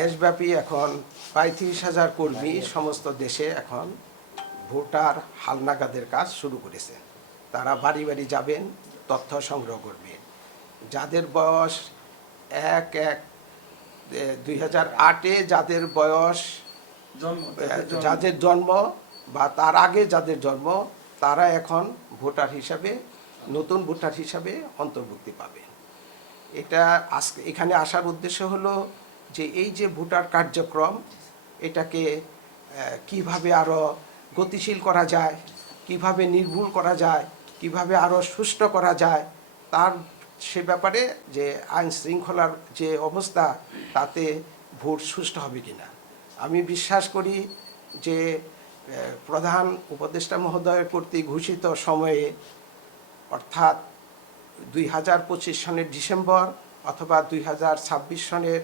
দেশব্যাপী এখন পঁয়ত্রিশ হাজার কর্মী সমস্ত দেশে এখন ভোটার হালনাগাদের কাজ শুরু করেছে। তারা বাড়ি বাড়ি যাবেন তথ্য সংগ্রহ করবেন যাদের বয়স এক এক দুই হাজার আটে যাদের বয়স যাদের জন্ম বা তার আগে যাদের জন্ম তারা এখন ভোটার হিসাবে নতুন ভোটার হিসাবে অন্তর্ভুক্তি পাবে। এটা আজকে এখানে আসার উদ্দেশ্য হলো যে এই যে ভোটার কার্যক্রম, এটাকে কীভাবে আরও গতিশীল করা যায়, কীভাবে নির্ভুল করা যায়, কীভাবে আরও সুষ্ঠু করা যায়, তার সে ব্যাপারে যে আইন শৃঙ্খলার যে অবস্থা, তাতে ভোট সুষ্ঠু হবে কিনা। আমি বিশ্বাস করি যে প্রধান উপদেষ্টা মহোদয়ের কর্তৃক ঘোষিত সময়ে, অর্থাৎ দুই হাজার পঁচিশ সনের ডিসেম্বর অথবা দুই হাজার ছাব্বিশ সনের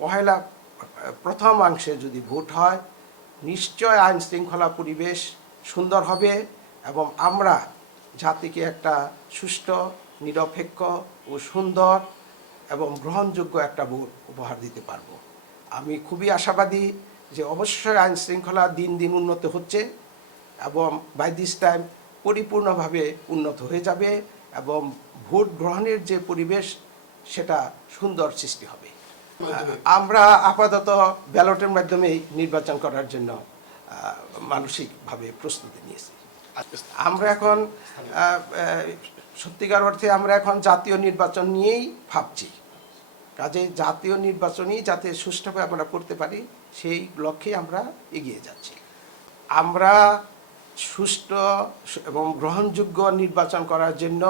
পহেলা আহ, প্রথম অংশে যদি ভোট হয় নিশ্চয় আইন শৃঙ্খলা পরিবেশ সুন্দর হবে এবং আমরা জাতিকে একটা সুষ্ঠু নিরপেক্ষ ও সুন্দর এবং গ্রহণযোগ্য একটা ভোট উপহার দিতে পারব। আমি খুবই আশাবাদী যে অবশ্যই আইন শৃঙ্খলা দিন দিন উন্নত হচ্ছে এবং বাই দিস টাইম পরিপূর্ণভাবে উন্নত হয়ে যাবে এবং ভোট গ্রহণের যে পরিবেশ সেটা সুন্দর সৃষ্টি হবে। আমরা আপাতত ব্যালটের মাধ্যমেই নির্বাচন করার জন্য মানসিকভাবে প্রস্তুতি নিয়েছি। আমরা এখন সত্যিকার অর্থে আমরা এখন জাতীয় নির্বাচন নিয়েই ভাবছি। কাজে জাতীয় নির্বাচনই যাতে সুষ্ঠুভাবে আমরা করতে পারি, সেই লক্ষ্যে আমরা এগিয়ে যাচ্ছি। আমরা সুষ্ঠু এবং গ্রহণযোগ্য নির্বাচন করার জন্য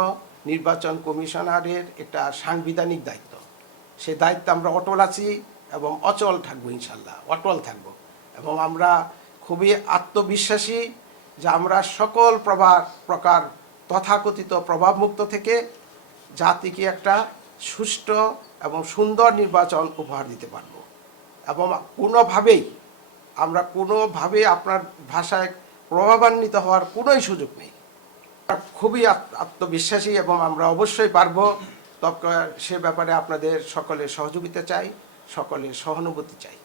নির্বাচন কমিশনারের একটা সাংবিধানিক দায়িত্ব। সে দায়িত্ব আমরা অটল আছি এবং অচল থাকব ইনশাল্লাহ, অটল থাকব। এবং আমরা খুবই আত্মবিশ্বাসী যে আমরা সকল প্রভাব প্রকার তথাকথিত প্রভাবমুক্ত থেকে জাতিকে একটা সুষ্ঠু এবং সুন্দর নির্বাচন উপহার দিতে পারব। এবং কোনোভাবেই, আমরা কোনোভাবে আপনার ভাষায় প্রভাবান্বিত হওয়ার কোনোই সুযোগ নেই। খুবই আত- আত্মবিশ্বাসী এবং আমরা অবশ্যই পারব তবে সে ব্যাপারে আপনাদের সকলের সহযোগিতা চাই সকলের সহানুভূতি চাই।